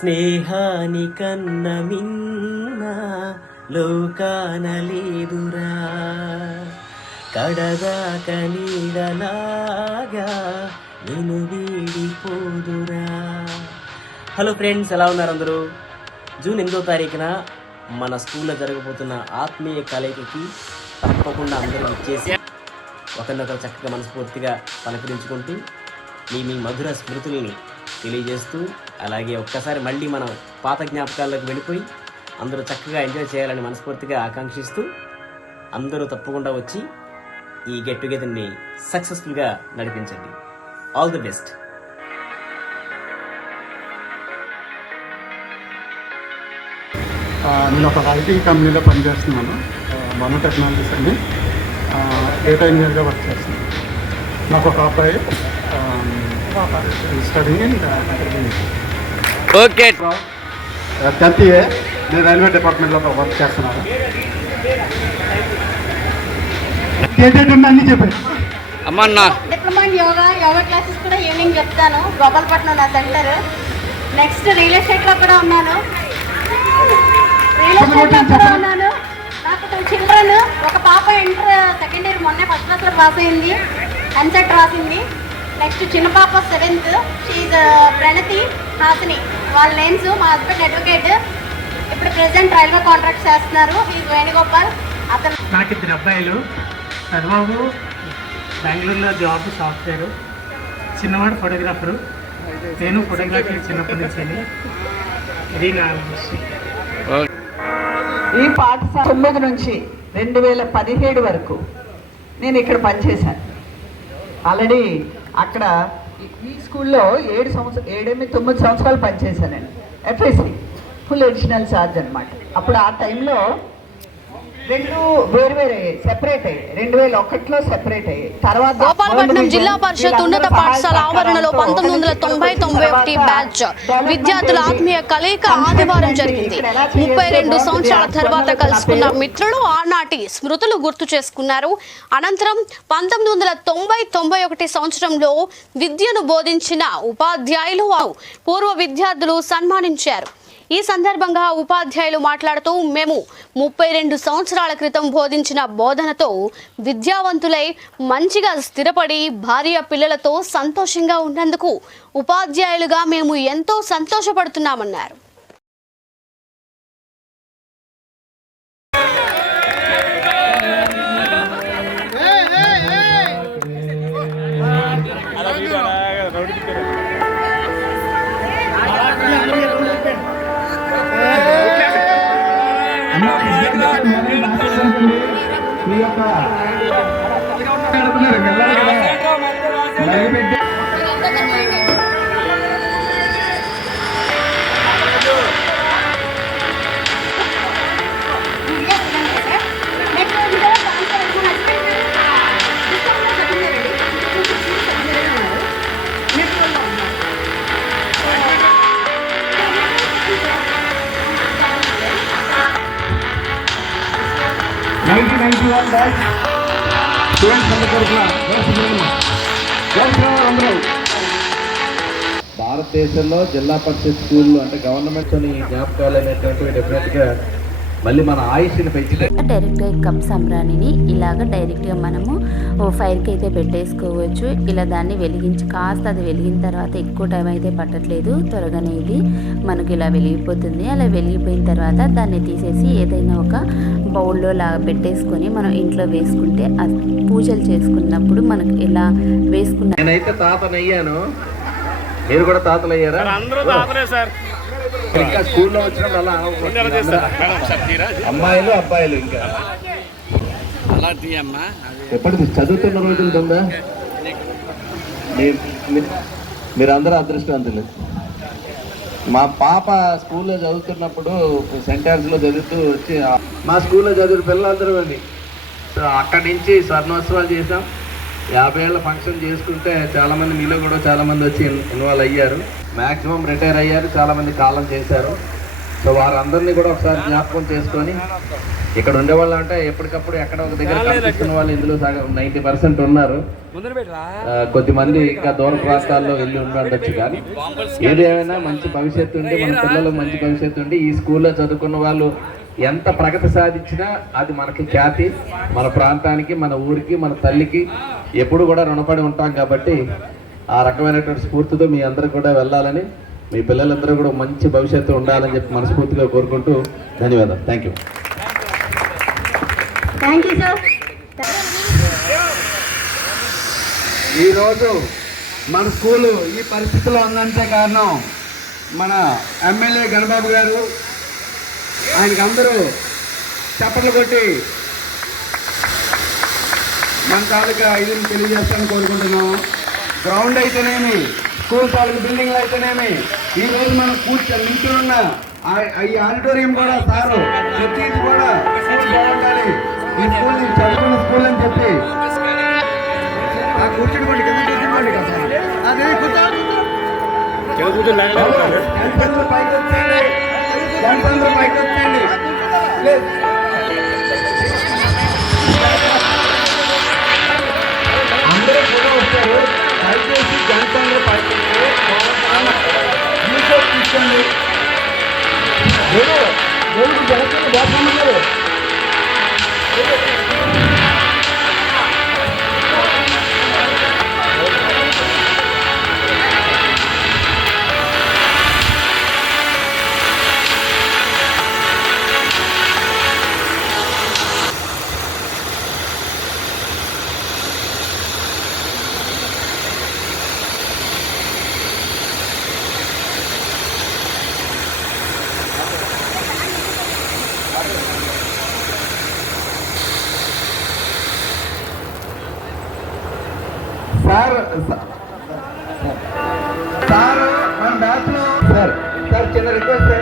స్నేహాని కన్న మిన్న లోకాన లేదురా, కడదాక నీడలాగా నేను వీడిపోదురా. హలో ఫ్రెండ్స్, ఎలా ఉన్నారు అందరూ? జూన్ 8వ తారీఖున మన స్కూల్లో జరగబోతున్న ఆత్మీయ కలయికకి తప్పకుండా అందరూ ఇచ్చేసి ఒకరినొకరు చక్కగా మనస్ఫూర్తిగా పలకరించుకుంటూ మీ మధుర స్మృతుల్ని తెలియజేస్తూ, అలాగే ఒక్కసారి మళ్ళీ మనం పాత జ్ఞాపకాల్లోకి వెళ్ళిపోయి అందరూ చక్కగా ఎంజాయ్ చేయాలని మనస్ఫూర్తిగా ఆకాంక్షిస్తూ అందరూ తప్పకుండా వచ్చి ఈ గెట్ టుగెదర్ని సక్సెస్ఫుల్గా నడిపించండి. All the best. నేను ఒక ఐటీ కంపెనీలో పనిచేస్తున్నాను. మను టెక్నాలజీస్ అని డేటా ఇంజనీర్గా వర్క్ చేస్తున్నాను. నాకు ఒక అబ్బాయి స్టడీయింగ్ ఓకే 10th ఇయర్. నేను రైల్వే డిపార్ట్మెంట్లో వర్క్ చేస్తున్నాను. అన్నీ చెప్పాను అమ్మా. డిప్లొమా ఇన్ యోగా క్లాసెస్ కూడా ఈవినింగ్ చెప్తాను. గోపాలపట్నం నా సెంటర్. నెక్స్ట్ రియల్ ఎస్టేట్లో కూడా ఉన్నాను. నాకు 2 చిల్డ్రన్. ఒక పాప ఇంటర్ సెకండ్ ఇయర్ మొన్నే ఫస్ట్ క్లాస్లో పాస్ అయింది, ఎన్సెట్ రాసింది. నెక్స్ట్ చిన్న పాప 7th. షీజ్ ప్రణతి, హాసిని. వాళ్ళ నేమ్స్. మా హస్బెండ్ అడ్వకేట్, ఇప్పుడు ప్రెసెంట్ రైల్వే కాంట్రాక్ట్ చేస్తున్నారు. ఈజ్ వేణుగోపాల్. అతను నాకు 2 అబ్బాయిలు. చదువు బెంగళూరులో జాబ్ సాఫ్ట్వేర్. చిన్నవాడు ఫోటోగ్రాఫరు. నేను ఫోటోగ్రఫీ చిన్నప్పటి నుంచి. ఇది నా ఈ పాఠశాల 9 నుంచి 2017 వరకు నేను ఇక్కడ పనిచేశాను. ఆల్రెడీ అక్కడ ఈ స్కూల్లో 9 సంవత్సరాలు పనిచేశానండి. ఎఫ్ఎస్సి ఫుల్ అడిషనల్ ఛార్జ్ అనమాట. అప్పుడు ఆ టైంలో 2 వేరు సెపరేట్ అయ్యాయి. 2001లో సెపరేట్ అయ్యాయి. తర్వాత గోపాలపట్నం జిల్లా పరిషత్ ఉన్నత పాఠశాల ఆవరణలో 1990-91 బ్యాచ్ విద్యార్థుల ఆత్మీయ కలయిక ఆదివారం జరిగింది. 32 సంవత్సరాల తర్వాత కలుసుకున్న మిత్రులు ఆనాటి స్మృతులు గుర్తు చేసుకున్నారు. అనంతరం 1990-91 సంవత్సరంలో విద్యను బోధించిన ఉపాధ్యాయులు, పూర్వ విద్యార్థులు సన్మానించారు. ఈ సందర్భంగా ఉపాధ్యాయులు మాట్లాడుతూ, మేము 32 సంవత్సరాల క్రితం బోధించిన బోధనతో విద్యావంతులై మంచిగా స్థిరపడి భార్య పిల్లలతో సంతోషంగా ఉన్నందుకు ఉపాధ్యాయులుగా మేము ఎంతో సంతోషపడుతున్నామన్నారు. భారతదేశంలో జిల్లా పరిషత్ స్కూళ్ళు అంటే గవర్నమెంట్ జ్ఞాపకాలు అనేటువంటివి డెఫినెట్గా మళ్ళీ మన ఆయుష్ని పెంచుతాయి. డైరెక్ట్గా కప్ సంబ్రాణిని ఇలాగ డైరెక్ట్గా మనము ఫైర్కి అయితే పెట్టేసుకోవచ్చు. ఇలా దాన్ని వెలిగించి కాస్త అది వెలిగిన తర్వాత ఎక్కువ టైం అయితే పట్టట్లేదు, త్వరగానే ఇది మనకి ఇలా వెలిగిపోతుంది. అలా వెలిగిపోయిన తర్వాత దాన్ని తీసేసి ఏదైనా ఒక బౌల్లో లాగా పెట్టేసుకొని మనం ఇంట్లో వేసుకుంటే పూజలు చేసుకున్నప్పుడు మనకి ఇలా వేసుకున్న. నేనైతే తాతనయ్యాను, మీరు కూడా తాతలు అయ్యారా? ఇంకా స్కూల్లో వచ్చినప్పుడు అలా అమ్మాయిలు అబ్బాయిలు ఇంకా ఎప్పటికి చదువుతున్న రోజులు ఉందా? మీరందరూ అదృష్టవంతులు. మా పాప స్కూల్లో చదువుతున్నప్పుడు సెంటర్స్లో చదువుతూ వచ్చి మా స్కూల్లో చదివిన పిల్లలందరూ అండి. సో అక్కడి నుంచి స్వర్ణోత్సవాలు చేసాం. 50 ఏళ్ళ ఫంక్షన్ చేసుకుంటే చాలామంది మీలో కూడా చాలామంది వచ్చి ఇన్వాల్వ్ అయ్యారు. మ్యాక్సిమం రిటైర్ అయ్యారు, చాలామంది కాలం చేశారు. సో వారందరినీ కూడా ఒకసారి జ్ఞాపకం చేసుకొని ఇక్కడ ఉండేవాళ్ళు అంటే ఎప్పటికప్పుడు ఎక్కడ ఒక దగ్గర కనిపిస్తున్న వాళ్ళు ఇందులో 90% ఉన్నారు. కొద్దిమంది ఇంకా దూర ప్రాంతాల్లో వెళ్ళి ఉండొచ్చు. కానీ ఏదేమైనా మంచి భవిష్యత్తు ఉండి మన పిల్లలకు మంచి భవిష్యత్తు ఉండి ఈ స్కూల్లో చదువుకున్న వాళ్ళు ఎంత ప్రగతి సాధించినా అది మనకి ఖ్యాతి, మన ప్రాంతానికి, మన ఊరికి, మన తల్లికి ఎప్పుడు కూడా రుణపడి ఉంటాం. కాబట్టి ఆ రకమైనటువంటి స్ఫూర్తితో మీ అందరూ కూడా వెళ్ళాలని, మీ పిల్లలందరూ కూడా మంచి భవిష్యత్తు ఉండాలని చెప్పి మనస్ఫూర్తిగా కోరుకుంటూ ధన్యవాదాలు. Thank you. Thank you sir. ఈరోజు మన స్కూలు ఈ పరిస్థితిలో ఉందంటే కారణం మన ఎమ్మెల్యే గణబాబు గారు. ఆయనకి అందరూ చప్పట్లు కొట్టి మన తాలూకా ఇది తెలియజేస్తానని కోరుకుంటున్నాము. గ్రౌండ్ అయితేనేమి, స్కూల్ తాలూకు బిల్డింగ్లు అయితేనేమి, ఈరోజు మనం నించున్న ఈ ఆడిటోరియం కూడా సారు ప్రతిదీ కూడా స్కూల్ బాగుండాలి, ఈ స్కూల్ చదువుకున్న స్కూల్ అని చెప్పి కూర్చుండి కింద కూర్చుండి కదా అదే పైకి వచ్చేయండి, పైకి వచ్చేయండి. అందరూ కూడా వస్తారు. దయచేసి జనసంఘ పైకి తీసుకోండి. జనసంఘ వ్యాపారం సార్ మన బ్యాచ్ లో సార్ చిన్న request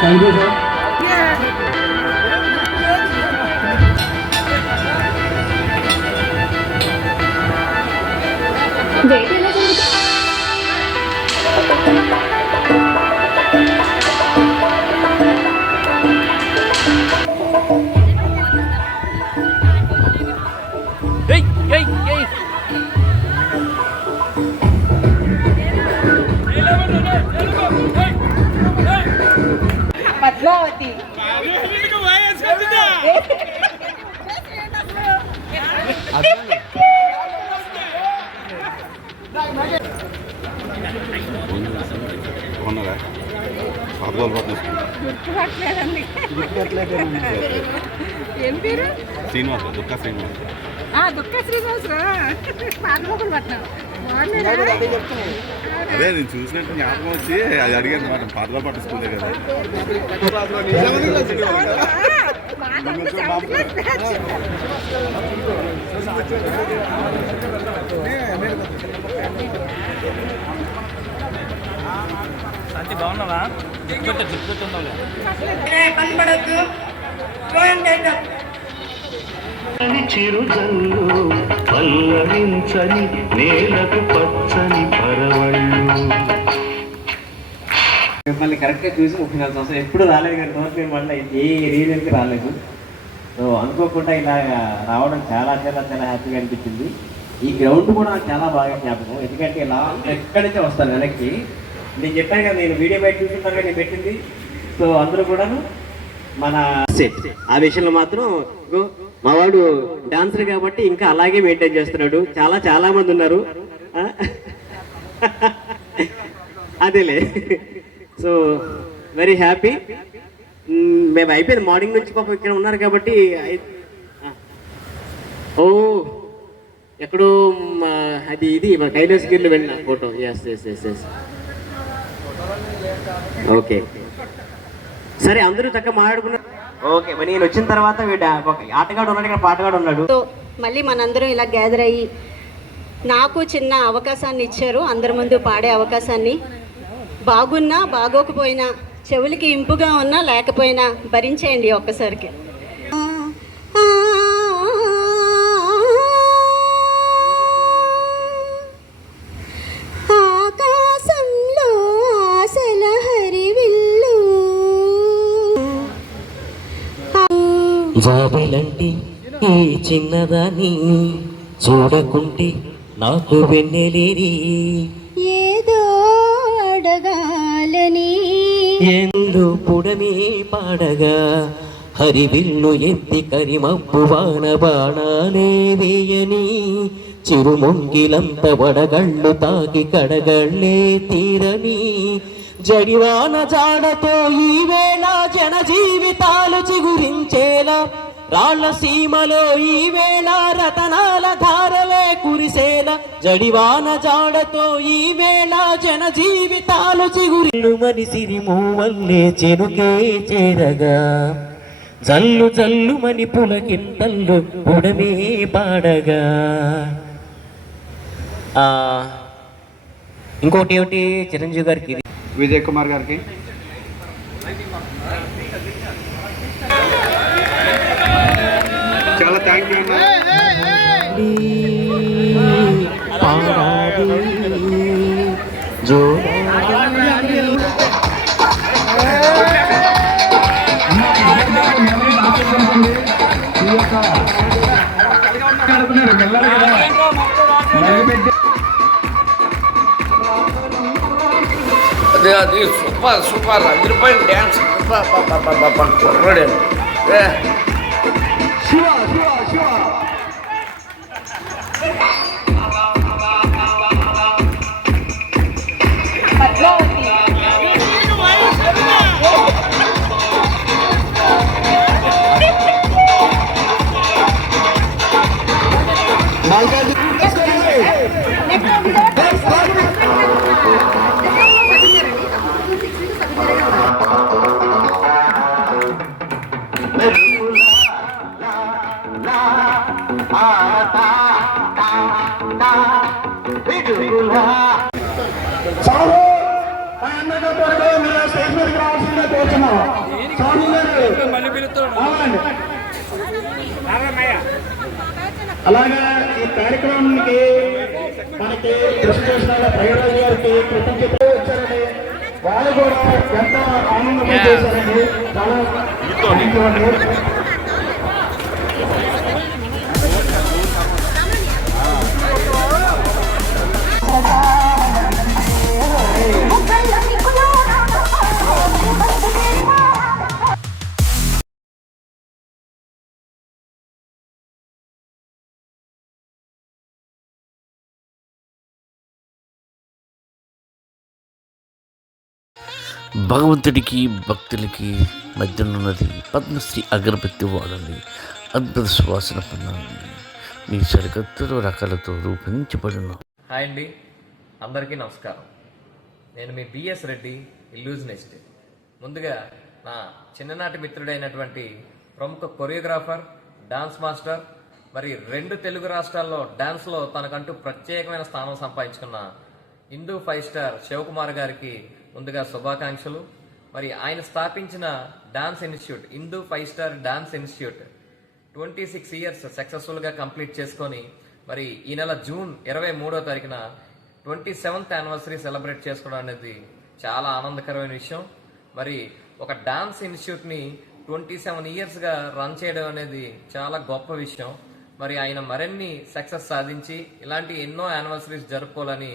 thank you sir. Padmavathi Srinivas దుఃఖ శ్రీనివాస్ దుఃఖ శ్రీనివాస్ పాటలు పట్టినా అదే నేను చూసినట్టు జ్ఞాపకం వచ్చి అది అడిగాను మాట పాటల పాట స్కూలే కదా. బాగున్నావా? చిరుజల్లు పల్లవించని నేలకు పచ్చని పరవళ్ళు. మిమ్మల్ని కరెక్ట్గా చూసి 34 సంవత్సరాలు ఎప్పుడు రాలేదు కానీ నేను మళ్ళీ ఏ రీజన్కి రాలేదు. సో అనుకోకుండా ఇలా రావడం చాలా చాలా చాలా హ్యాపీగా అనిపించింది. ఈ గ్రౌండ్ కూడా నాకు చాలా బాగా జ్ఞాపకం, ఎందుకంటే ఇలా ఎక్కడి నుంచో వస్తాను వెనక్కి. నేను చెప్పాను కదా, నేను వీడియో బయట చూసుకుంటాను నేను పెట్టింది. సో అందరూ కూడాను మన సెట్ ఆ విషయంలో మాత్రం మా వాడు డాన్సర్ కాబట్టి ఇంకా అలాగే మెయింటైన్ చేస్తున్నాడు. చాలా మంది ఉన్నారు అదేలే. So very happy. మేము అయిపోయింది మార్నింగ్ నుంచి పాపం ఇక్కడ ఉన్నారు కాబట్టి. ఓ ఎక్కడో అది ఇది మన కైలాసగిరిలో వెళ్ళిన ఫోటో. ఎస్ ఓకే సరే, అందరూ చక్కగా మాట్లాడుకున్నారు. ఓకే, మరి నేను వచ్చిన తర్వాత ఆటగాడు ఉన్నాడు, ఇక్కడ పాటగాడు ఉన్నాడు. మళ్ళీ మనందరం ఇలా గ్యాదర్ అయ్యి నాకు చిన్న అవకాశాన్ని ఇచ్చారు, అందరి ముందు పాడే అవకాశాన్ని. బాగున్నా బాగోకపోయినా, చెవులకి ఇంపుగా ఉన్నా లేకపోయినా భరించేయండి ఒక్కసారికి. ఆకాశంలో ఆశల హరివిల్లు జాబిలంటి ఈ చిన్నదాన్ని చూడకుంటే నాకు వెన్నెలేరి ఏదో అడగాలని ఎందు పుడమే పాడగా హరివిల్లు ఎత్తి కరిమబ్బు వాన బాణాలే వేయని చిరుమొంగిలంత వడగళ్ళు తాకి కడగళ్ళే తీరని జడివాన జాడతో ఈవేళ జన జీవితాలు చిగురించేలా రాళ్ల సీమలో ఈవేళ రతనాల ధారలే కురిసేలా జడివాన జాడతో ఈవేళ జన జీవితాలు చిగురిల్లు మనిసిరి మూవల్లే చెనుకే చేరగా జల్లు జల్లు మని పులకింతల్లు పుడమే పాడగా. ఇంకోటి ఏమిటి చిరంజీవి గారికి, విజయ్ కుమార్ గారికి, చాలా థ్యాంక్ యూ అన్న. అది సూపర్ అదిరిపోయిన డ్యాన్స్ కుర్రాడు. అలాగే ఈ కార్యక్రమానికి మనకి కృషి చేసిన ప్రయోజన గారికి కృతజ్ఞతలు వచ్చారండి. వాళ్ళు కూడా ఎంతో ఆనందంగా చేశారండి. చాలా థ్యాంక్ యూ అండి. భగవంతుడికి భక్తులకి మధ్యనున్నది పద్మశ్రీ అగరబత్తి వాడండి. అద్భుత సువాసన పొందండి. మీ సరికొత్త రకాలతో రూపొందించబడిన. హాయ్ అండి, అందరికీ నమస్కారం. నేను మీ బిఎస్ రెడ్డి, ఇల్యూజనిస్ట్. ముందుగా నా చిన్ననాటి మిత్రుడైనటువంటి ప్రముఖ కొరియోగ్రాఫర్, డాన్స్ మాస్టర్, మరి 2 తెలుగు రాష్ట్రాల్లో డాన్స్లో తనకంటూ ప్రత్యేకమైన స్థానం సంపాదించుకున్న హిందూ 5 స్టార్ శివకుమార్ గారికి ముందుగా శుభాకాంక్షలు. మరి ఆయన స్థాపించిన dance institute, Hindu 5 star dance institute 26 years సక్సెస్ఫుల్గా కంప్లీట్ చేసుకొని మరి ఈ నెల జూన్ 23వ తారీఖున 27th యానివర్సరీ సెలబ్రేట్ చేసుకోవడం అనేది చాలా ఆనందకరమైన విషయం. మరి ఒక డాన్స్ ఇన్స్టిట్యూట్ని 27 ఇయర్స్గా రన్ చేయడం అనేది చాలా గొప్ప విషయం. మరి ఆయన మరిన్ని సక్సెస్ సాధించి ఇలాంటి ఎన్నో యానివర్సరీస్ జరుపుకోవాలని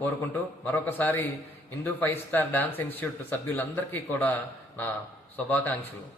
కోరుకుంటూ మరొకసారి హిందూ 5 స్టార్ డాన్స్ ఇన్స్టిట్యూట్ సభ్యులందరికీ కూడా నా శుభాకాంక్షలు.